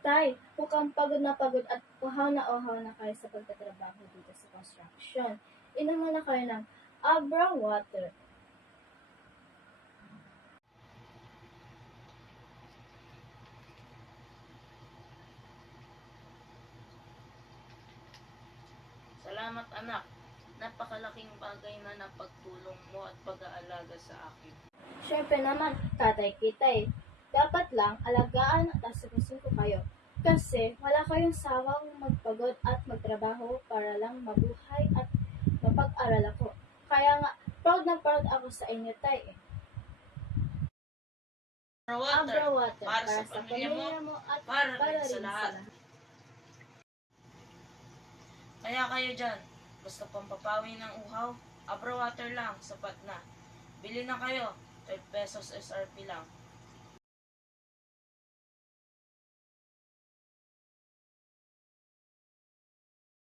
Tay, mukhang pagod at uhaw na kayo sa pagtatrabaho dito sa construction. Inuman na kayo ng Abra Water. Salamat anak. Napakalaking bagay na napagtulong mo at pag-aalaga sa akin. Siyempre naman, tatay kita eh. Dapat lang alagaan at asikasin ko kayo. Kasi wala kayong sawang magpagod at magtrabaho para lang mabuhay at mapag-aral ako. Kaya nga, proud na proud ako sa inyo, tay eh. Abra Water, para sa pamilya mo, at para rin sa rin lahat. Kaya kayo dyan, gusto pang papawi ng uhaw, Abra Water lang, sapat na. Bili na kayo, 12 pesos SRP lang.